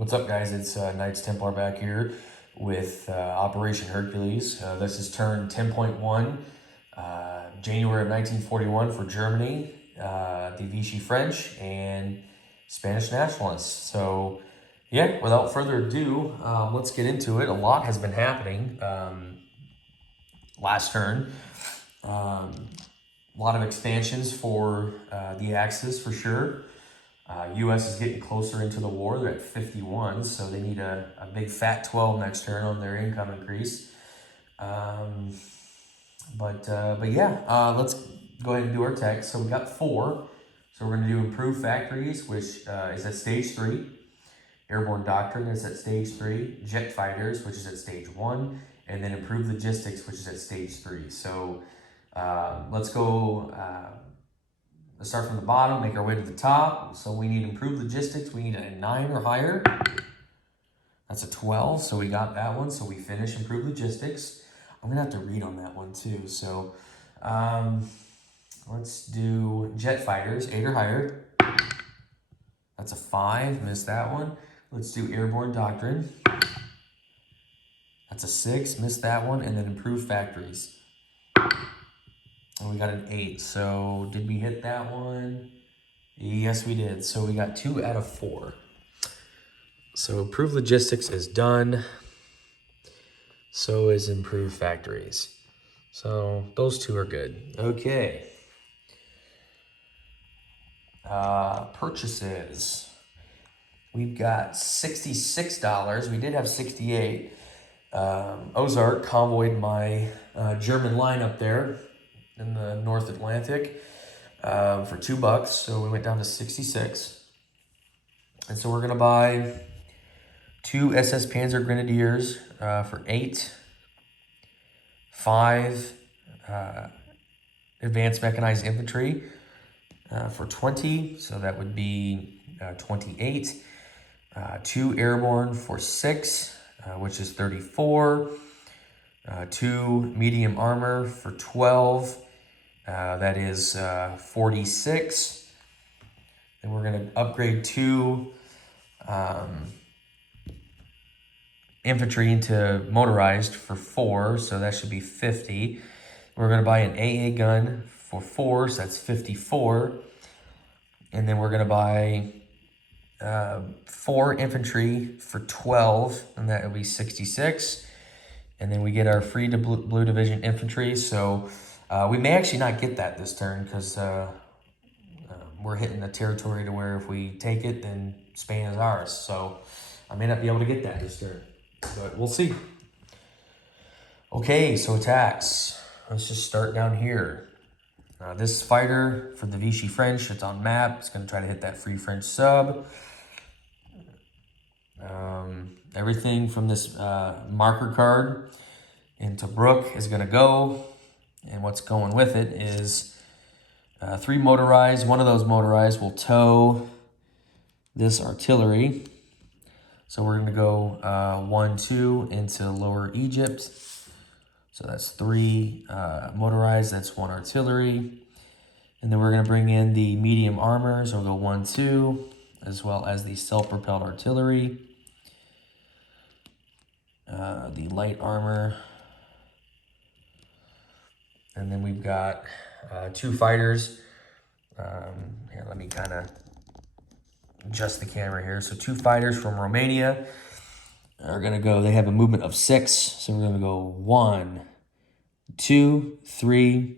What's up, guys? It's Knights Templar back here with Operation Hercules. This is turn 10.1, January of 1941 for Germany, the Vichy French, and Spanish nationalists. So, yeah, without further ado, let's get into it. A lot has been happening last turn. A lot of expansions for the Axis for sure. U.S. is getting closer into the war. They're at 51, so they need a big fat 12 next turn on their income increase. But yeah, let's go ahead and do our text. So we got 4. So we're going to do improved factories, which is at stage 3. Airborne doctrine is at stage 3. Jet fighters, which is at stage 1. And then improved logistics, which is at stage 3. So let's go... Let's start from the bottom, make our way to the top. So we need improved logistics. We need a 9 or higher. That's a 12, so we got that one. So we finish improved logistics. I'm gonna have to read on that one too. So let's do jet fighters, 8 or higher. That's a 5, missed that one. Let's do airborne doctrine. That's a 6, missed that one. And then improved factories. And we got an 8. So did we hit that one? Yes, we did. So we got 2 out of 4. So improved logistics is done. So is improved factories. So those 2 are good. Okay. Purchases. We've got $66. We did have 68. Ozark convoyed my German line up there in the North Atlantic for $2, so we went down to 66. And so we're gonna buy 2 SS Panzer Grenadiers for 8, 5 advanced mechanized infantry for 20, so that would be 28. 2 airborne for 6, which is 34. 2 medium armor for 12. That is 46. Then we're going to upgrade 2 infantry into motorized for 4, so that should be 50. We're going to buy an AA gun for 4, so that's 54. And then we're going to buy 4 infantry for 12, and that would be 66. And then we get our free blue division infantry, so we may actually not get that this turn because we're hitting the territory to where if we take it, then Spain is ours. So I may not be able to get that this turn, but we'll see. Okay, so attacks. Let's just start down here. This fighter for the Vichy French, it's on map. It's going to try to hit that free French sub. Everything from this marker card into Brook is going to go. And what's going with it is 3 motorized. One of those motorized will tow this artillery. So we're going to go 1, 2 into Lower Egypt. So that's 3 motorized. That's 1 artillery. And then we're going to bring in the medium armor. So we'll go 1, 2, as well as the self-propelled artillery. The light armor. And then we've got 2 fighters. Here, let me kind of adjust the camera here. So 2 fighters from Romania are going to go, they have a movement of 6. So we're going to go 1, 2, 3,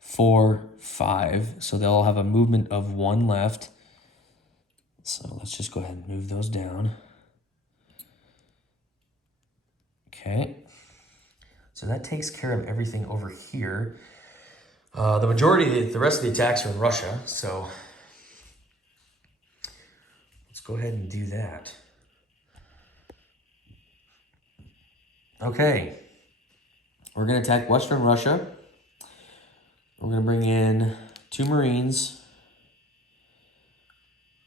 4, 5. So they'll all have a movement of 1 left. So let's just go ahead and move those down. Okay. So that takes care of everything over here. The majority, the rest of the attacks are in Russia, so let's go ahead and do that. Okay, we're going to attack Western Russia. We're going to bring in 2 Marines,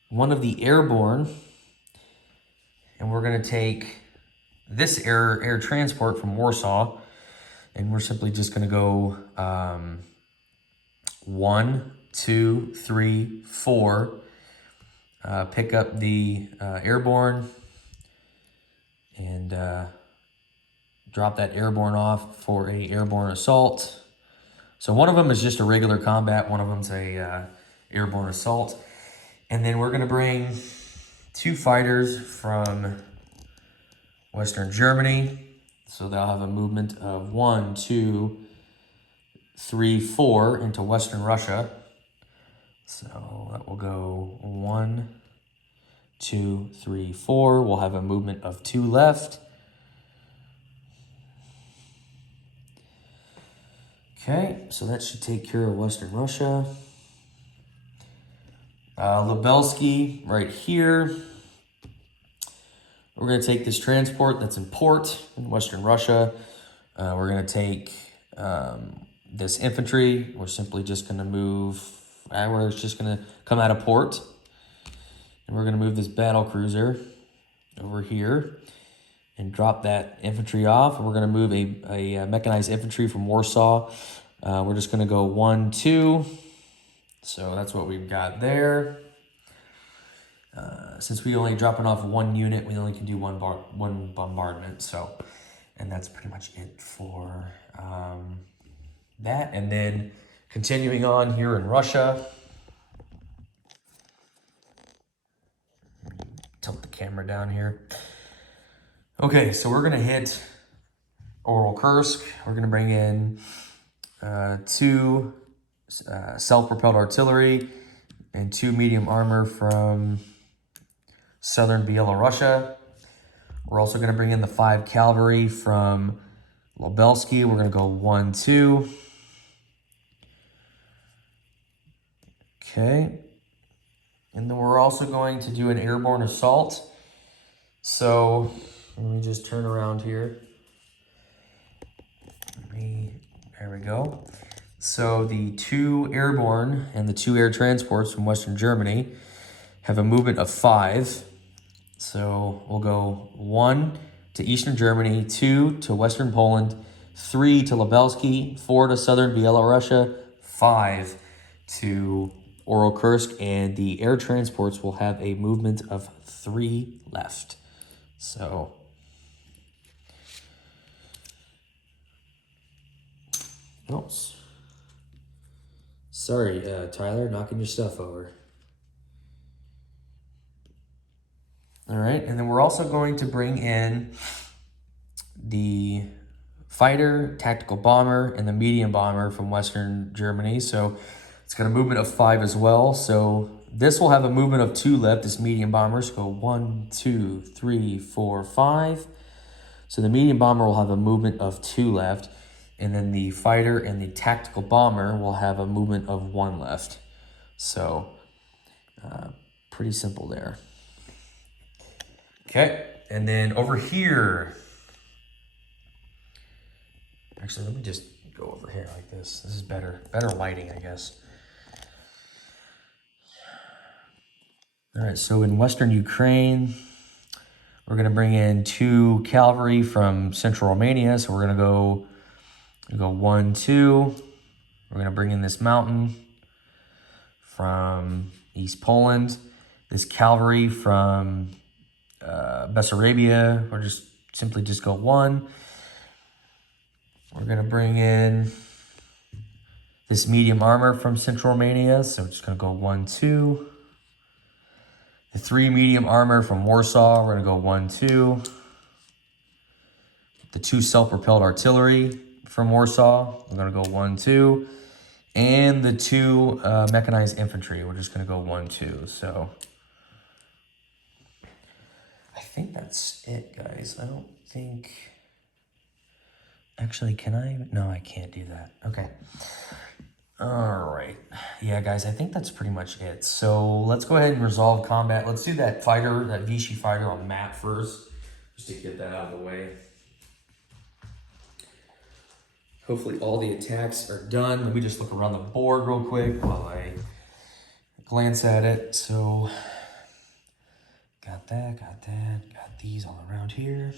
1 of the airborne, and we're going to take this air transport from Warsaw, and we're simply just going to go 1, 2, 3, 4. Pick up the airborne, and drop that airborne off for a airborne assault. So one of them is just a regular combat, one of them's a airborne assault. And then we're gonna bring 2 fighters from Western Germany. So they'll have a movement of 1, 2, 3, 4 into Western Russia. So that will go 1, 2, 3, 4. We'll have a movement of 2 left. Okay, so that should take care of Western Russia. Lubelsky right here. We're going to take this transport that's in port in Western Russia. We're going to take this infantry. We're simply just going to move. We're just going to come out of port. And we're going to move this battle cruiser over here and drop that infantry off. And we're going to move a mechanized infantry from Warsaw. We're just going to go 1, 2. So that's what we've got there. Since we only dropping off 1 unit, we only can do one bombardment. So, and that's pretty much it for that. And then continuing on here in Russia. Tilt the camera down here. Okay, so we're gonna hit Kursk. We're gonna bring in 2 self-propelled artillery and 2 medium armor from southern Bielorussia. We're also going to bring in the 5 cavalry from Lubelsky. We're going to go 1, 2. Okay. And then we're also going to do an airborne assault. So let me just turn around here. There we go. So the 2 airborne and the 2 air transports from Western Germany have a movement of 5. So we'll go 1 to Eastern Germany, 2 to Western Poland, 3 to Lubelsky, 4 to Southern Bielorussia, 5 to Kursk, and the air transports will have a movement of 3 left. So oops. Sorry, Tyler, knocking your stuff over. All right, and then we're also going to bring in the fighter, tactical bomber, and the medium bomber from Western Germany. So it's got a movement of 5 as well. So this will have a movement of 2 left, this medium bomber. So go 1, 2, 3, 4, 5. So the medium bomber will have a movement of 2 left. And then the fighter and the tactical bomber will have a movement of 1 left. So pretty simple there. Okay, and then over here, actually, let me just go over here like this. This is better lighting, I guess. All right, so in Western Ukraine, we're gonna bring in 2 cavalry from Central Romania. So we're gonna go 1, 2. We're gonna bring in this mountain from East Poland, this cavalry from Bessarabia, or just simply go 1. We're gonna bring in this medium armor from Central Romania, so we're just gonna go 1, 2. The 3 medium armor from Warsaw, we're gonna go 1, 2. The 2 self-propelled artillery from Warsaw, we're gonna go 1, 2. And the 2 mechanized infantry, we're just gonna go 1, 2. So I think that's it, guys. I don't think... Actually, can I? No, I can't do that. Okay. All right. Yeah, guys, I think that's pretty much it. So let's go ahead and resolve combat. Let's do that fighter, that Vichy fighter on map first, just to get that out of the way. Hopefully all the attacks are done. Let me just look around the board real quick while I glance at it. So got that, got these all around here.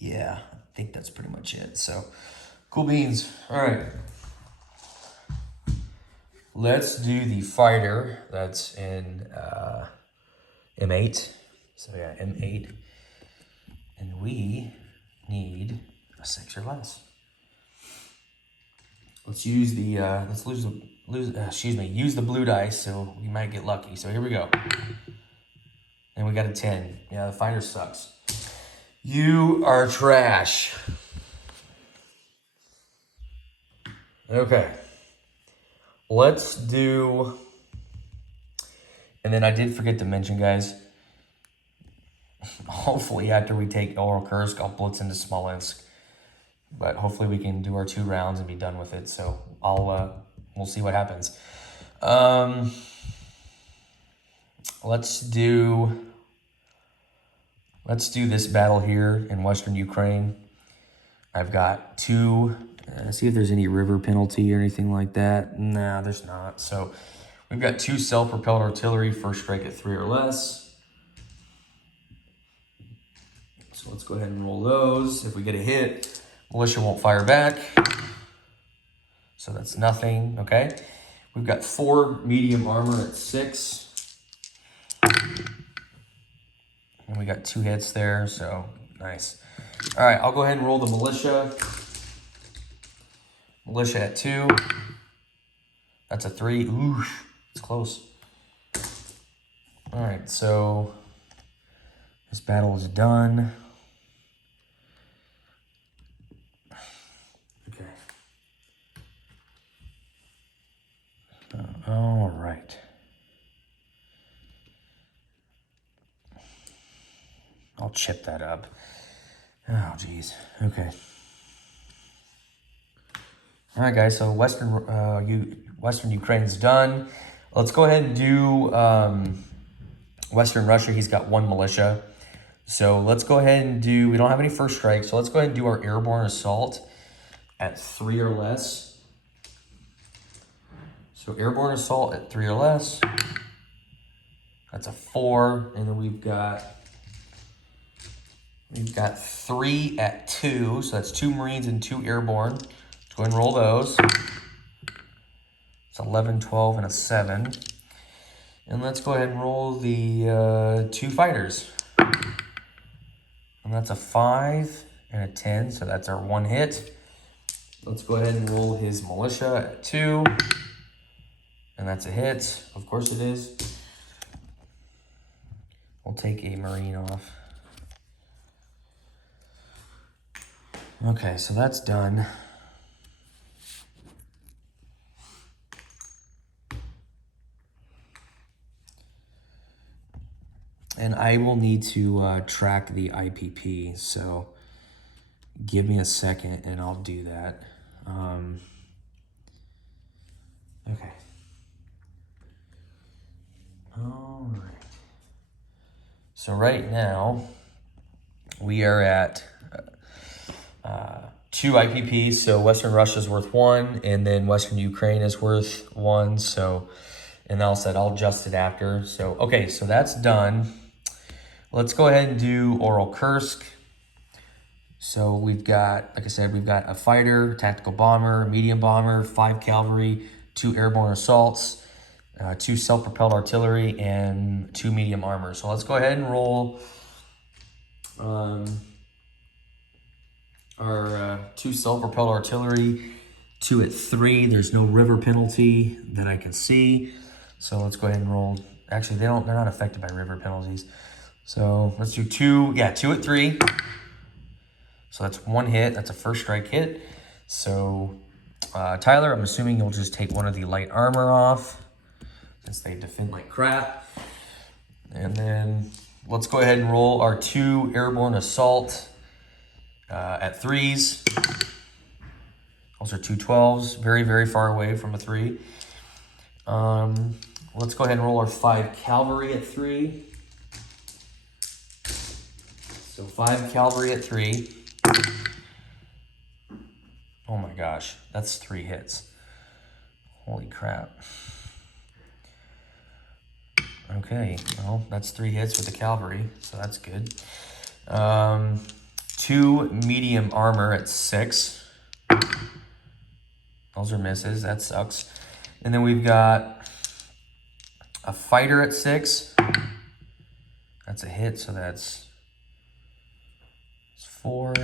Yeah, I think that's pretty much it. So, cool beans. All right. Let's do the fighter that's in M8. So yeah, M8. And we need a 6 or less. Let's use the use the blue dice, so we might get lucky. So here we go. And we got a 10. Yeah, the fighter sucks. You are trash. Okay. Let's do... And then I did forget to mention, guys, hopefully after we take Oral Kursk, I'll blitz into Smolensk. But hopefully we can do our 2 rounds and be done with it. So we'll see what happens. Let's do this battle here in Western Ukraine. I've got 2. See if there's any river penalty or anything like that. Nah, there's not. So we've got 2 self-propelled artillery, first strike at 3 or less. So let's go ahead and roll those. If we get a hit, militia won't fire back. So that's nothing, okay? We've got 4 medium armor at 6. And we got 2 hits there, so nice. All right, I'll go ahead and roll the militia. Militia at 2. That's a 3. Ooh, it's close. All right, so this battle is done. Okay. All right. I'll chip that up. Oh, geez. Okay. All right, guys. So Western Ukraine's done. Let's go ahead and do Western Russia. He's got 1 militia. So let's go ahead and do. We don't have any first strike. So let's go ahead and do our airborne assault at 3 or less. So airborne assault at 3 or less. That's a 4, and then we've got 3 at 2, so that's 2 Marines and 2 airborne. Let's go ahead and roll those. It's 11, 12, and a 7. And let's go ahead and roll the 2 fighters. And that's a 5 and a 10, so that's our 1 hit. Let's go ahead and roll his militia at 2. And that's a hit. Of course it is. We'll take a Marine off. Okay, so that's done. And I will need to track the IPP, so give me a second and I'll do that. Okay. All right. So right now, we are at 2 IPPs, so Western Russia is worth 1, and then Western Ukraine is worth 1, so, and all said, I'll adjust it after. So, okay, so that's done. Let's go ahead and do Oral Kursk. So we've got, like I said, we've got a fighter, tactical bomber, medium bomber, 5 cavalry, 2 airborne assaults, 2 self-propelled artillery, and 2 medium armor. So let's go ahead and roll our 2 self-propelled artillery, 2 at 3. There's no river penalty that I can see. So let's go ahead and roll. Actually, they're not affected by river penalties. So let's do 2 at 3. So that's 1 hit. That's a first strike hit. So Tyler, I'm assuming you'll just take one of the light armor off since they defend like crap. And then let's go ahead and roll our 2 airborne assault at 3s. Those are 2 12s, very, very far away from a 3. Let's go ahead and roll our 5 cavalry at 3. So 5 cavalry at 3. Oh my gosh, that's 3 hits. Holy crap. Okay, well, that's 3 hits with the cavalry, so that's good. 2 medium armor at 6. Those are misses, that sucks. And then we've got a fighter at 6. That's a hit, so that's 4.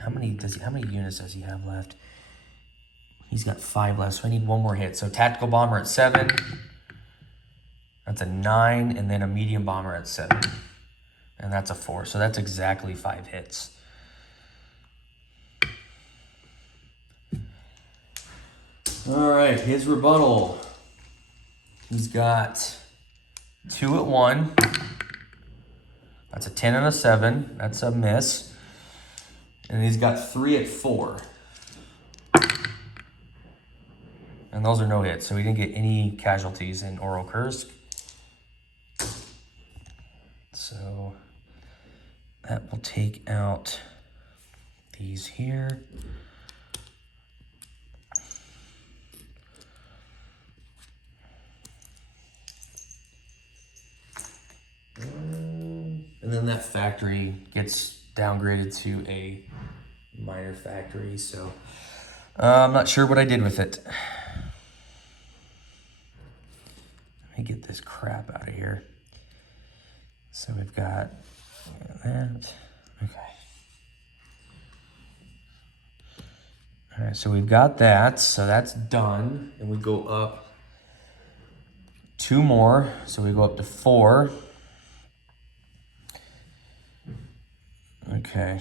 How many units does he have left? He's got 5 left, so I need one more hit. So tactical bomber at 7. That's a 9, and then a medium bomber at 7. And that's a 4, so that's exactly 5 hits. All right, his rebuttal. He's got 2 at 1. That's a 10 and a 7. That's a miss. And he's got 3 at 4. And those are no hits, so he didn't get any casualties in Oral Kursk. So that will take out these here. And then that factory gets downgraded to a minor factory, so I'm not sure what I did with it. Let me get this crap out of here. So we've got that. Okay. All right, so we've got that, so that's done. And we go up 2 more, so we go up to 4. Okay.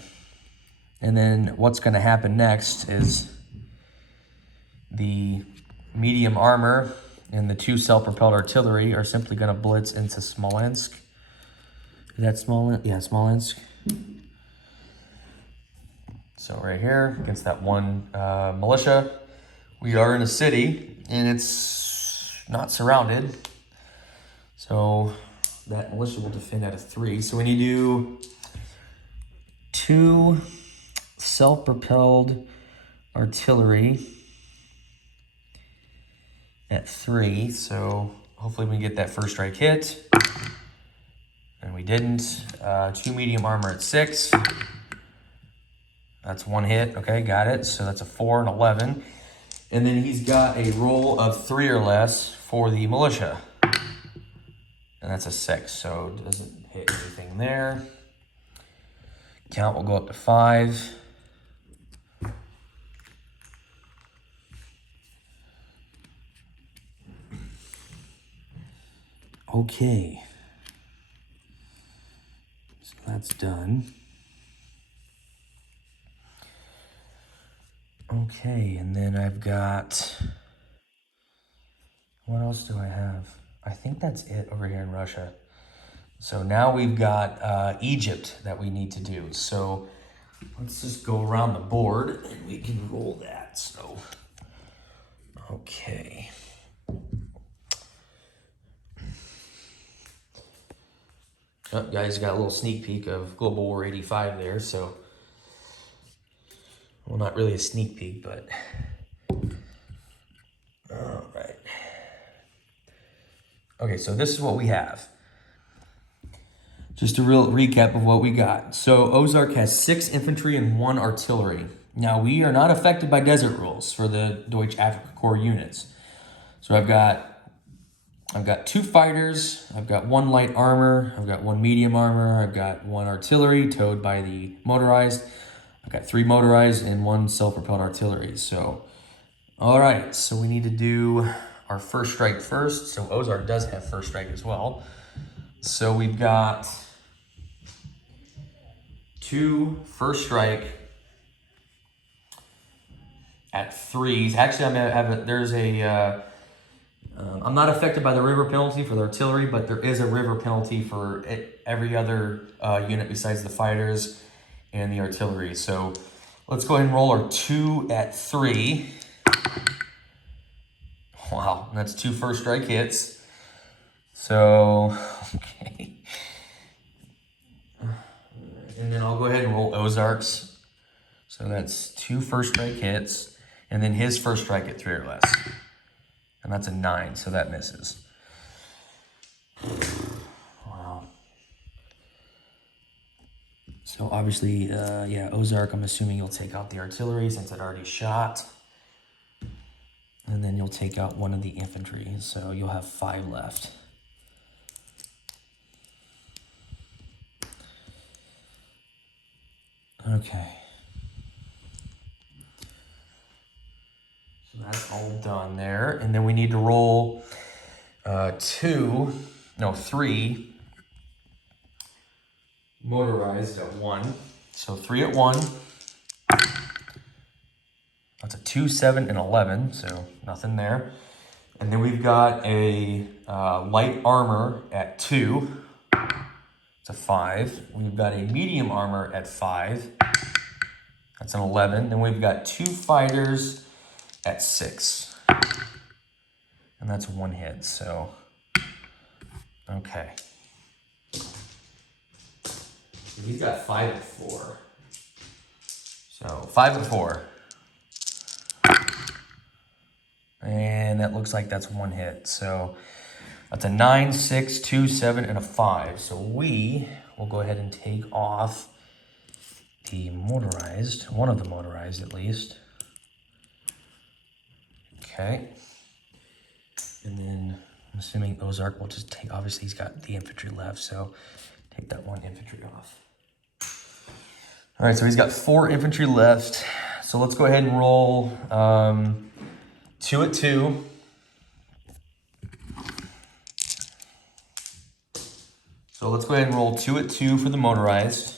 And then what's going to happen next is the medium armor and the 2 self-propelled artillery are simply going to blitz into Smolensk. Is that Smolensk? Yeah, Smolensk. So right here, against that one militia, we are in a city, and it's not surrounded. So that militia will defend at a 3. So when you do 2 self-propelled artillery at 3, so hopefully we get that first strike hit. And we didn't. 2 medium armor at 6. That's 1 hit. Okay, got it. So that's a 4 and 11. And then he's got a roll of 3 or less for the militia. And that's a 6, so it doesn't hit anything there. Count will go up to 5. Okay. So that's done. Okay, and then I've got, what else do I have? I think that's it over here in Russia. So now we've got Egypt that we need to do. So let's just go around the board and we can roll that. So, okay. Oh, guys, got a little sneak peek of Global War 85 there. So, well, not really a sneak peek, but all right. Okay, so this is what we have. Just a real recap of what we got. So Ozark has 6 infantry and 1 artillery. Now we are not affected by desert rules for the Deutsche Afrika Korps units. So I've got 2 fighters, I've got 1 light armor, I've got 1 medium armor, I've got 1 artillery towed by the motorized, I've got 3 motorized and 1 self-propelled artillery. So, all right, so we need to do our first strike first. So Ozark does have first strike as well. So we've got 2 first strike at 3s. Actually, I'm gonna have there's a, I'm not affected by the river penalty for the artillery, but there is a river penalty for every other unit besides the fighters and the artillery. So let's go ahead and roll our 2 at 3. Wow, that's 2 first strike hits. So, okay. And then I'll go ahead and roll Ozarks. So that's 2 first strike hits, and then his first strike at 3 or less. And that's a 9, so that misses. Wow. So obviously, yeah, Ozark, I'm assuming you'll take out the artillery since it already shot. And then you'll take out 1 of the infantry, so you'll have 5 left. Okay. So that's all done there. And then we need to roll 3 motorized at 1. So 3 at 1. That's a 2, 7, and 11, so nothing there. And then we've got a light armor at 2. It's a 5. We've got a medium armor at 5. That's an 11. Then we've got 2 fighters at 6. And that's 1 hit, so okay. He's got 5 at 4. So 5 at 4. And that looks like that's 1 hit. So that's a 9, 6, 2, 7, and a 5. So we will go ahead and take off the motorized, one of the motorized at least. Okay. And then I'm assuming Ozark will just take, obviously he's got the infantry left, so take that 1 infantry off. All right, so he's got 4 infantry left. So let's go ahead and roll 2 at 2. So let's go ahead and roll 2 at 2 for the motorized.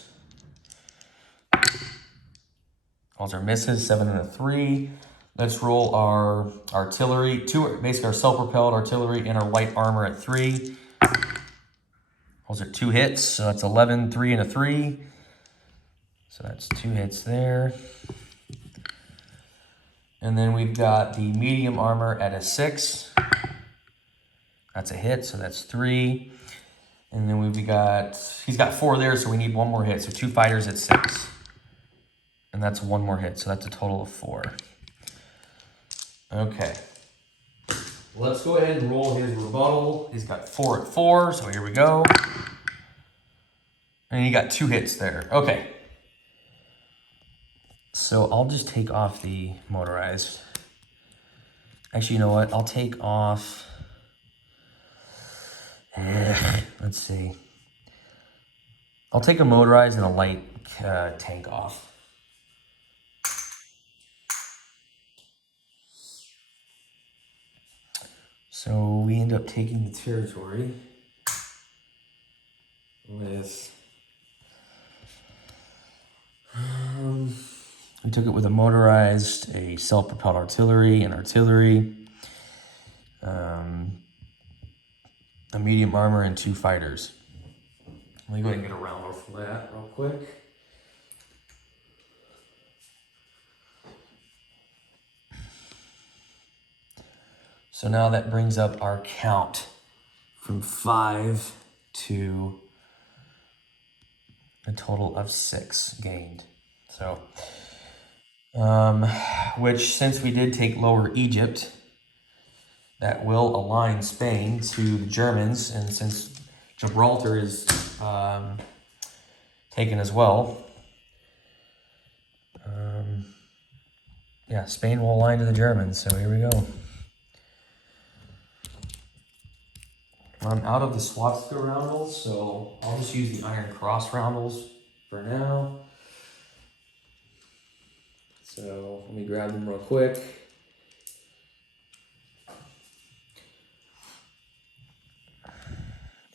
Those are misses, 7 and a 3. Let's roll our artillery, basically our self-propelled artillery and our light armor at 3. Those are 2 hits, so that's 11, 3, and a 3. So that's 2 hits there. And then we've got the medium armor at a 6. That's a hit, so that's 3. And then he's got 4 there, so we need 1 more hit. So 2 fighters at 6. And that's 1 more hit, so that's a total of 4. Okay. Let's go ahead and roll his rebuttal. He's got 4 at 4, so here we go. And he got 2 hits there. Okay. So I'll just take off the motorized. Actually, you know what? I'll take off... let's see. I'll take a motorized and a light tank off. So we end up taking the territory with... we took it with a motorized, a self-propelled artillery, and artillery, a medium armor, and 2 fighters. Let me go ahead and get a rounder for that real quick. So now that brings up our count from 5 to a total of 6 gained. So, which since we did take Lower Egypt, that will align Spain to the Germans, and since Gibraltar is taken as well, yeah, Spain will align to the Germans, so here we go. I'm out of the swastika roundels, so I'll just use the Iron Cross roundels for now. So let me grab them real quick.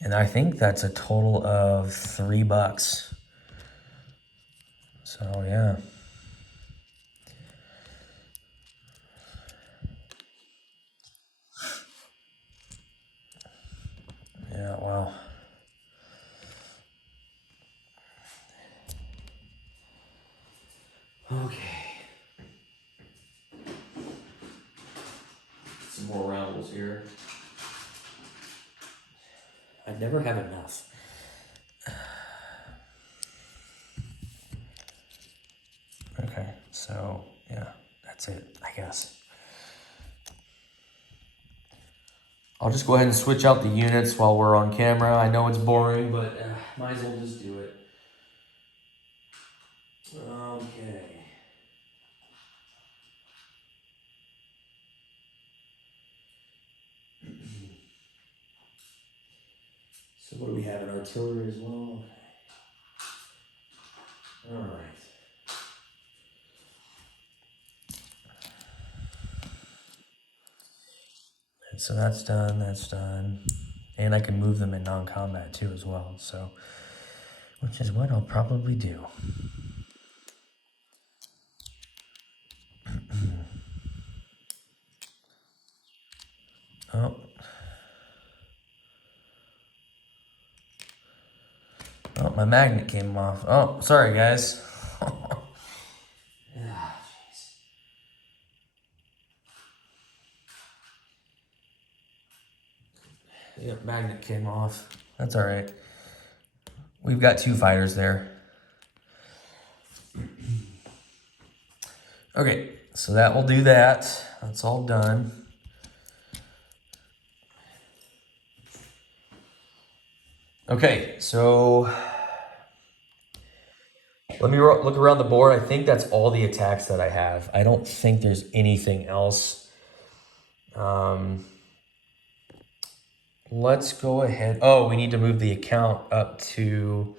And I think that's a total of $3. So yeah. Yeah, wow. Okay. Some more roundels here. I never have enough. Okay, so yeah, that's it, I guess. I'll just go ahead and switch out the units while we're on camera. I know it's boring, but might as well just do it. Okay. So what do we have in artillery as well? All right. so that's done, that's done. And I can move them in non-combat too as well, so, which is what I'll probably do. Oh. Oh, my magnet came off. Oh, sorry guys. Yeah, jeez. Yep, magnet came off. That's all right. We've got 2 fighters there. Okay, so that will do that. That's all done. Okay, so let me look around the board. I think that's all the attacks that I have. I don't think there's anything else. Let's go ahead. Oh, we need to move the account up to...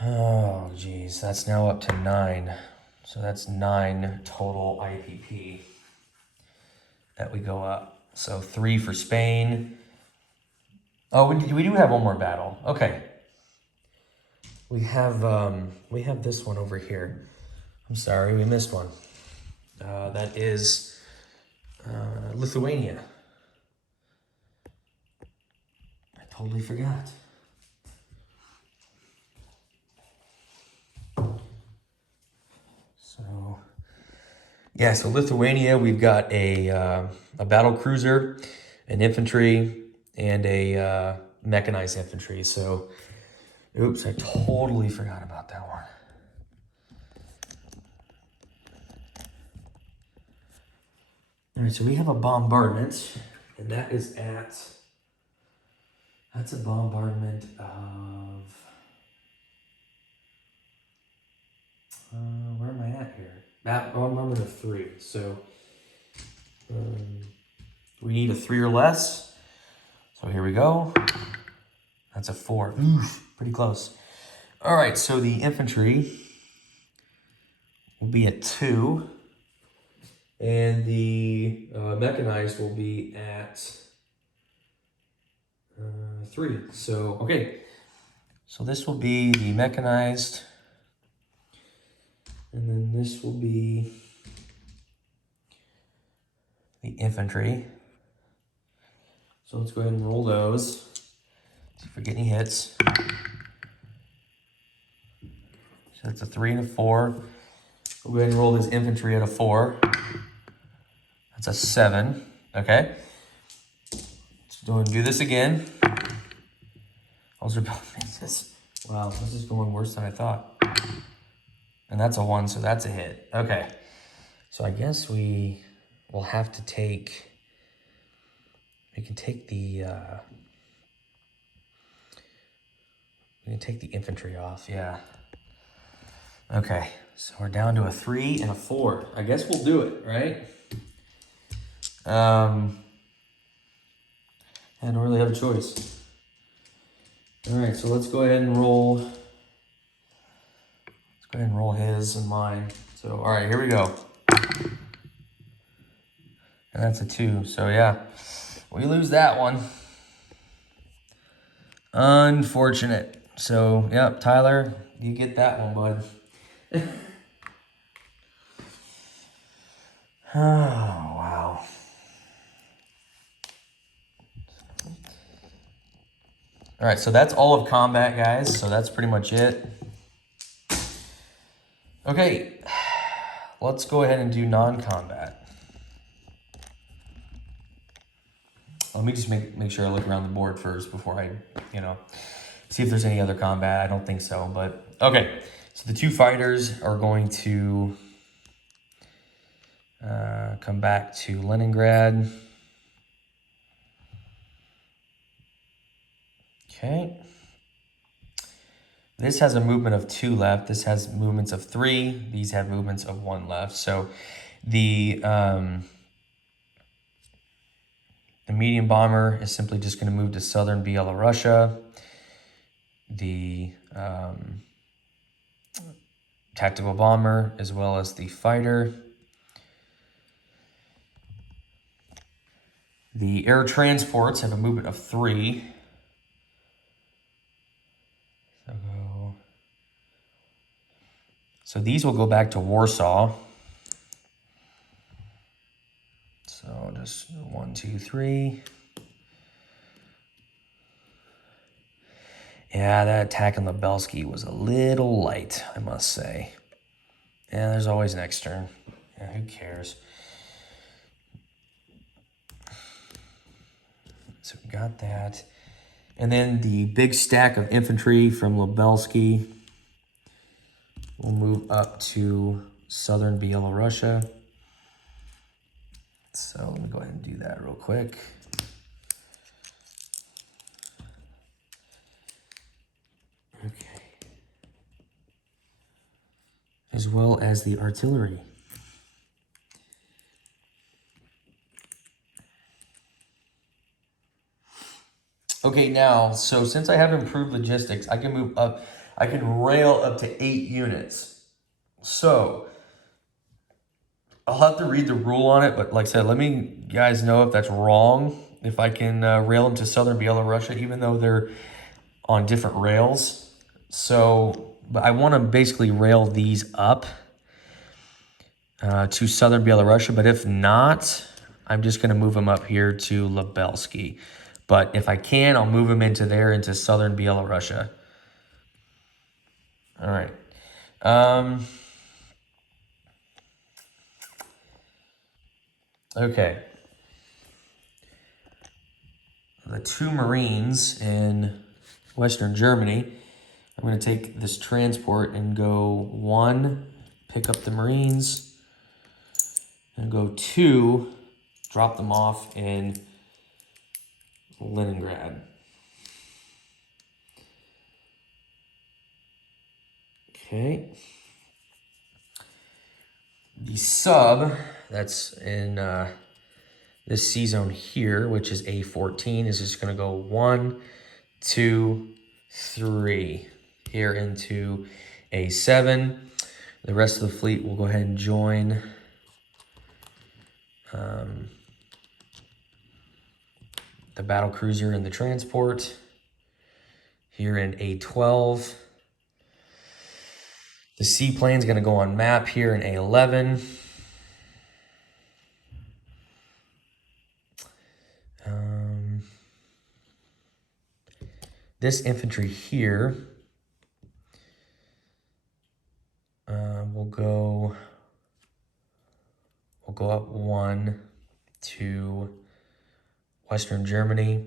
Oh, geez. That's now up to 9. So that's 9 total IPP that we go up. So 3 for Spain. Oh, we do have one more battle. Okay. We have this one over here. I'm sorry, we missed one. That is Lithuania. I totally forgot. So, yeah, so Lithuania, we've got a battle cruiser, an infantry, and a mechanized infantry. So, oops, I totally forgot about that one. All right, so we have a bombardment, and that is that's a bombardment of, where am I at here? That bombardment of 3, so we need a 3 or less. So here we go. That's a 4. Oof, pretty close. All right, so the infantry will be at 2. And the mechanized will be at 3. So, okay. So this will be the mechanized. And then this will be the infantry. So let's go ahead and roll those. See if we get any hits. So that's a 3 and a 4. We'll go ahead and roll this infantry at a 4. That's a 7. Okay. Let's go and do this again. Those are both misses. Wow, this is going worse than I thought. And that's a 1, so that's a hit. Okay. So I guess we will have to take... We can take the... we can take the infantry off, yeah. Okay, so we're down to a 3 and a 4. I guess we'll do it, right? I don't really have a choice. All right, so let's go ahead and roll. Let's go ahead and roll his and mine. So, all right, here we go. And that's a 2. So, yeah, we lose that one. Unfortunate. So, yep, Tyler, you get that one, bud. Oh, wow. All right, so that's all of combat, guys. So that's pretty much it. Okay, let's go ahead and do non-combat. Let me just make sure I look around the board first before I, see if there's any other combat. I don't think so, but okay. So the 2 fighters are going to come back to Leningrad. Okay. This has a movement of 2 left. This has movements of 3. These have movements of 1 left. So the medium bomber is simply just going to move to southern Belarusia. The tactical bomber, as well as the fighter, The air transports have a movement of 3. So these will go back to Warsaw. So just 1, 2, 3. Yeah, that attack on Lebelski was a little light, I must say. Yeah, there's always next turn. Yeah, who cares? So we got that. And then the big stack of infantry from Lebelski will move up to southern Byelorussia. So let me go ahead and do that real quick. Okay. As well as the artillery. Okay, now, so since I have improved logistics, I can move up, I can rail up to 8 units. So, I'll have to read the rule on it, but like I said, let me guys know if that's wrong. If I can rail them to southern Byelorussia, even though they're on different rails. So, but I want to basically rail these up to southern Byelorussia. But if not, I'm just going to move them up here to Lebelski. But if I can, I'll move them into southern Byelorussia. All right. Okay. The 2 Marines in Western Germany, I'm going to take this transport and go 1, pick up the Marines, and go 2, drop them off in Leningrad. Okay. The sub that's in this C zone here, which is A14, is just going to go 1, 2, 3 here into A7. The rest of the fleet will go ahead and join the battle cruiser and the transport here in A12. The seaplane's going to go on map here in A11. This infantry here will go up 1 to Western Germany.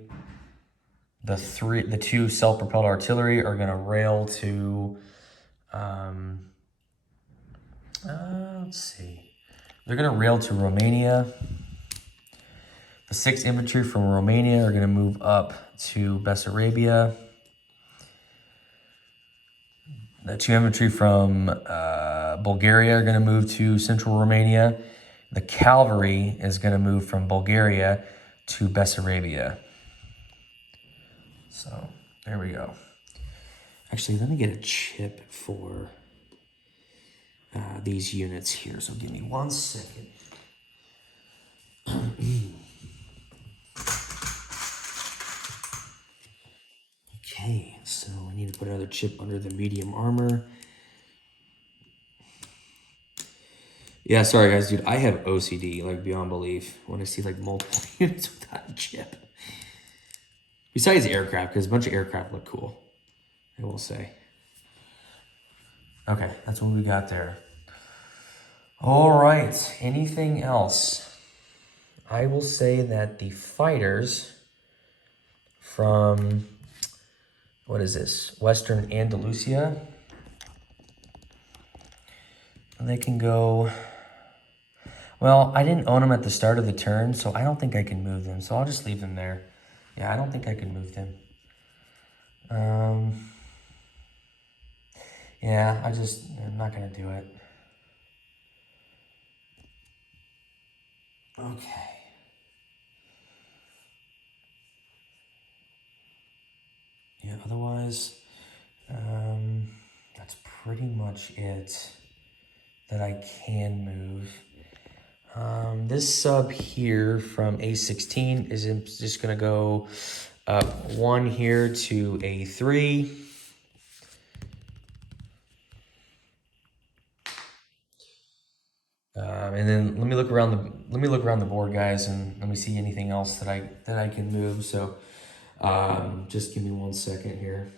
The 2 self-propelled artillery are going to rail to, let's see. They're going to rail to Romania. The 6 infantry from Romania are going to move up to Bessarabia. The 2 infantry from Bulgaria are going to move to central Romania. The cavalry is going to move from Bulgaria to Bessarabia. So, there we go. Actually, let me get a chip for these units here. So, give me 1 second. Okay, so I need to put another chip under the medium armor. Yeah, sorry guys, dude, I have OCD, like beyond belief, when I see like multiple units without a chip. Besides aircraft, because a bunch of aircraft look cool, I will say. Okay, that's what we got there. All right, anything else? I will say that the fighters from, what is this, Western Andalusia, they can go, well, I didn't own them at the start of the turn, so I don't think I can move them, so I'll just leave them there. Yeah, I don't think I can move them. Yeah, I'm not going to do it. Okay. Yeah, otherwise, that's pretty much it that I can move. This sub here from A16 is just gonna go up 1 here to A3. And then let me look around the board, guys, and let me see anything else that I can move. So just give me 1 second here.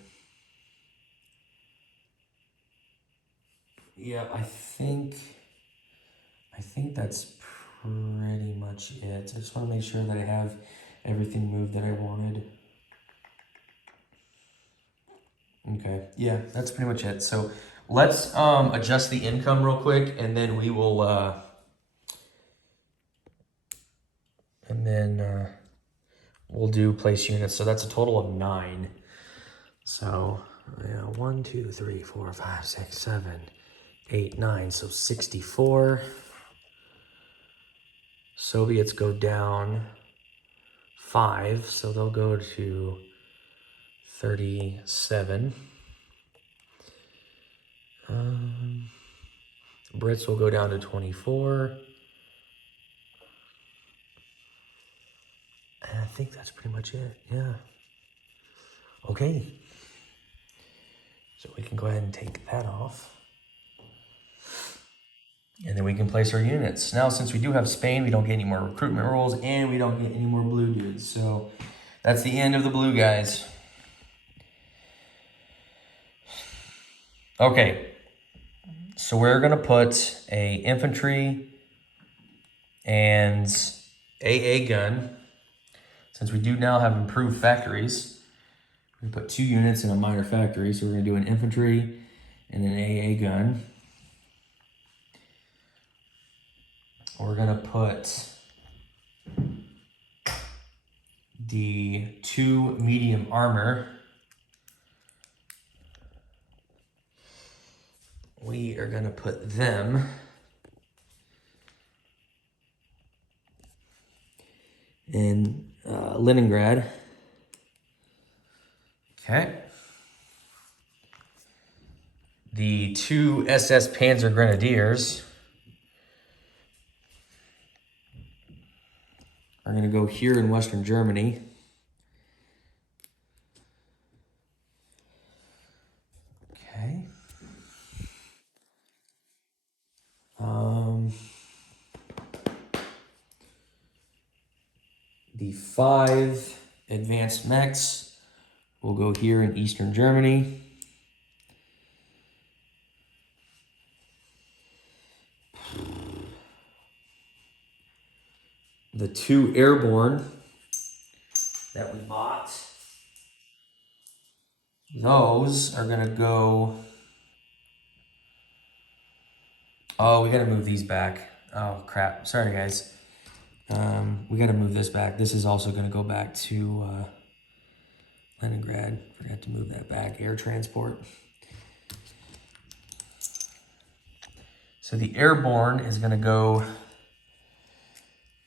Yeah, I think that's pretty much it. I just want to make sure that I have everything moved that I wanted. Okay, yeah, that's pretty much it. So let's adjust the income real quick, and then we will we'll do place units. So that's a total of 9. So yeah, 1, 2, 3, 4, 5, 6, 7, 8, 9. So 64. Soviets go down 5, so they'll go to 37. Brits will go down to 24. And I think that's pretty much it. Yeah. Okay. So we can go ahead and take that off. And then we can place our units. Now, since we do have Spain, we don't get any more recruitment rolls, and we don't get any more blue dudes. So that's the end of the blue guys. Okay. So we're going to put a infantry and AA gun. Since we do now have improved factories, we put 2 units in a minor factory. So we're going to do an infantry and an AA gun. We're going to put the 2 medium armor. We are going to put them in Leningrad. Okay. The 2 SS Panzer Grenadiers are going to go here in Western Germany. Okay. The 5 advanced mechs will go here in Eastern Germany. The 2 airborne that we bought, those are gonna go. Oh, we gotta move these back. Oh crap! Sorry guys. We gotta move this back. This is also gonna go back to Leningrad. Forgot to move that back. Air transport. So the airborne is gonna go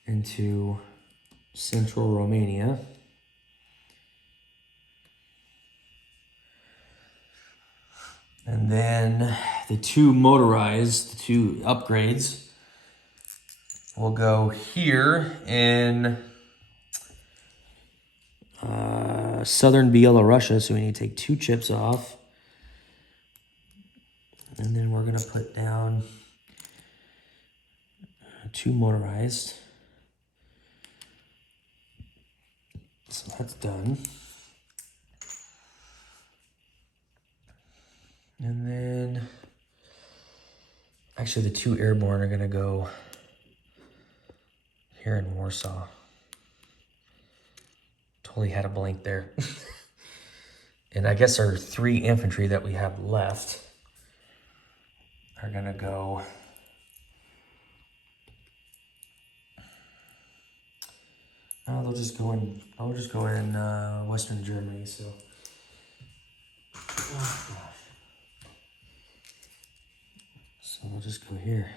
into central Romania. And then the 2 motorized, the 2 upgrades, will go here in southern Belarusia. So we need to take 2 chips off. And then we're going to put down 2 motorized. So that's done. And then, actually the 2 airborne are going to go here in Warsaw. Totally had a blank there. And I guess our 3 infantry that we have left are going to go they'll just go in. I'll just go in Western Germany. So, oh gosh. So we'll just go here.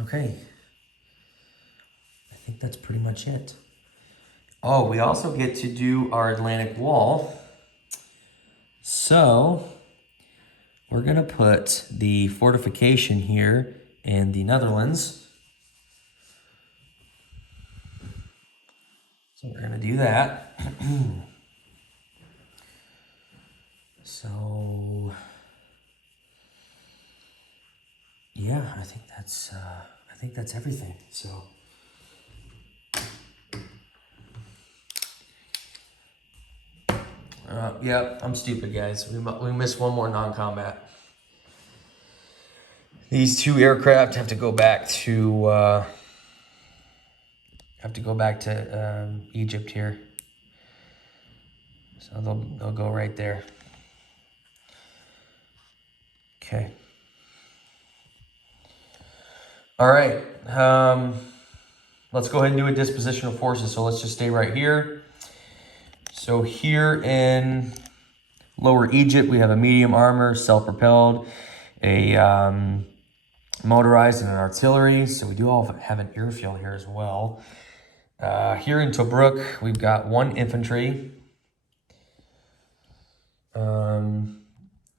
Okay. I think that's pretty much it. Oh, we also get to do our Atlantic Wall. So we're gonna put the fortification here in the Netherlands. So we're gonna do that. So yeah, I think that's everything. So yeah, I'm stupid, guys. We missed one more non-combat. These two aircraft have to go back to Egypt here. So they'll go right there. Okay. All right. Let's go ahead and do a disposition of forces. So let's just stay right here. So here in Lower Egypt, we have a medium armor, self-propelled, a motorized, and an artillery. So we do all have an airfield here as well. Here in Tobruk, we've got 1 infantry.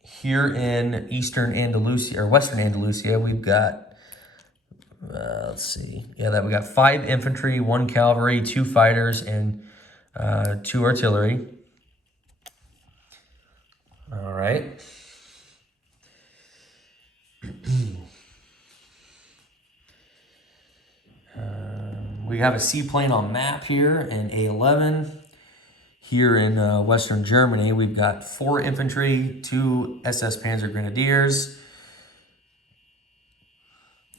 Here in Eastern Andalusia, or Western Andalusia, we've got, let's see, we got 5 infantry, 1 cavalry, 2 fighters, and 2 artillery. All right. We have a seaplane on map here in A11. Here in Western Germany, we've got 4 infantry, 2 SS Panzer Grenadiers.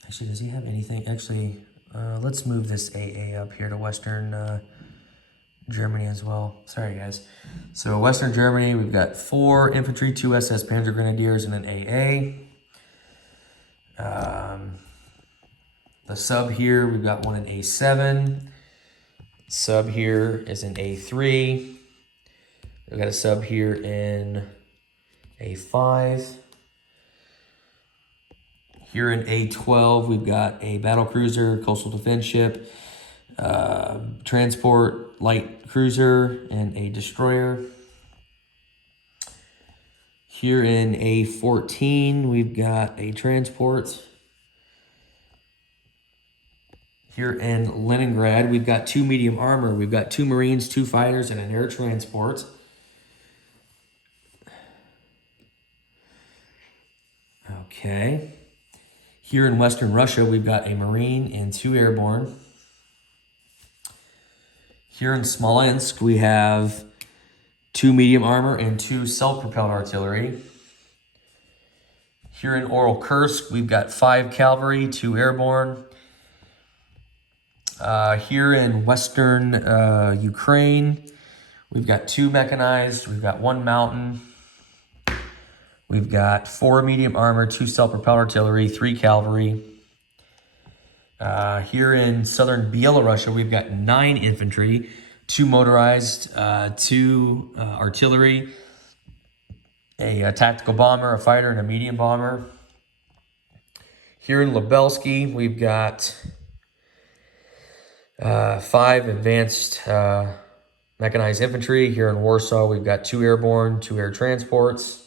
Actually, does he have anything? Actually, let's move this AA up here to Western Germany as well. Sorry, guys. So Western Germany, we've got 4 infantry, 2 SS Panzer Grenadiers, and an AA. The sub here, we've got 1 in A7. Sub here is in A3. We've got a sub here in A5. Here in A12, we've got a battle cruiser, coastal defense ship, transport light cruiser, and a destroyer. Here in A14, we've got a transport. Here in Leningrad, we've got 2 medium armor. We've got 2 Marines, 2 fighters, and an air transport. Okay. Here in Western Russia, we've got a Marine and 2 airborne. Here in Smolensk, we have 2 medium armor and 2 self-propelled artillery. Here in Oral Kursk, we've got 5 cavalry, 2 airborne. Here in Western Ukraine, we've got 2 mechanized, we've got 1 mountain. We've got 4 medium armor, 2 self-propelled artillery, 3 cavalry. Here in southern Belarusia, we've got 9 infantry, 2 motorized, 2 artillery, a tactical bomber, a fighter, and a medium bomber. Here in Lubelsky, we've got 5 advanced mechanized infantry. Here in Warsaw, we've got 2 airborne, 2 air transports.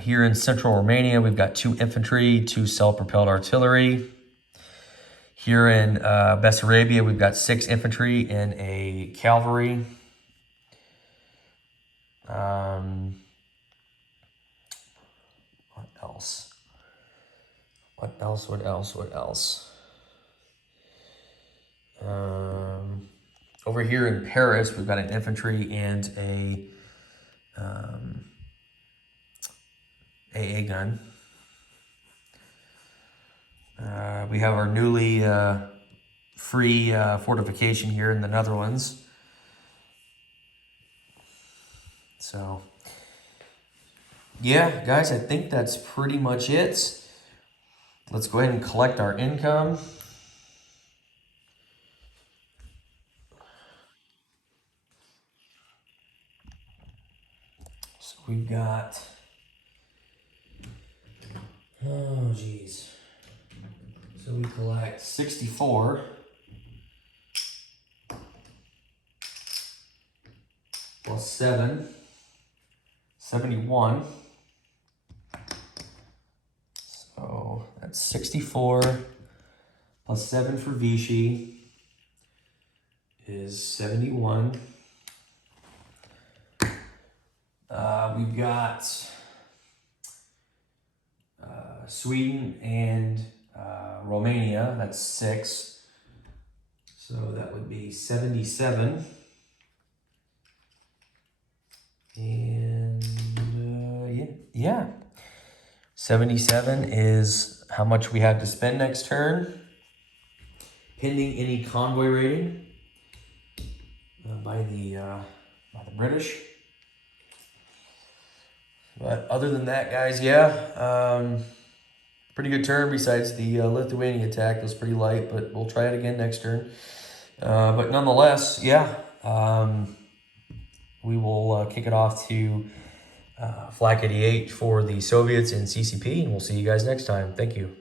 Here in central Romania, we've got 2 infantry, 2 self-propelled artillery. Here in Bessarabia, we've got 6 infantry and a cavalry. What else? What else? Over here in Paris, we've got an infantry and a AA gun. We have our newly free fortification here in the Netherlands. So, yeah, guys, I think that's pretty much it. Let's go ahead and collect our income. So we've got, oh geez. So we collect 64 plus 7, 71. So that's 64 plus 7 for Vichy is 71. We've got Sweden and Romania, that's 6. So that would be 77. And yeah. 77 is how much we have to spend next turn, pending any convoy raiding by the British. But other than that, guys, pretty good turn. Besides the Lithuania attack, that was pretty light, but we'll try it again next turn. But nonetheless, we will kick it off to Flak 88 for the Soviets in CCP, and we'll see you guys next time. Thank you.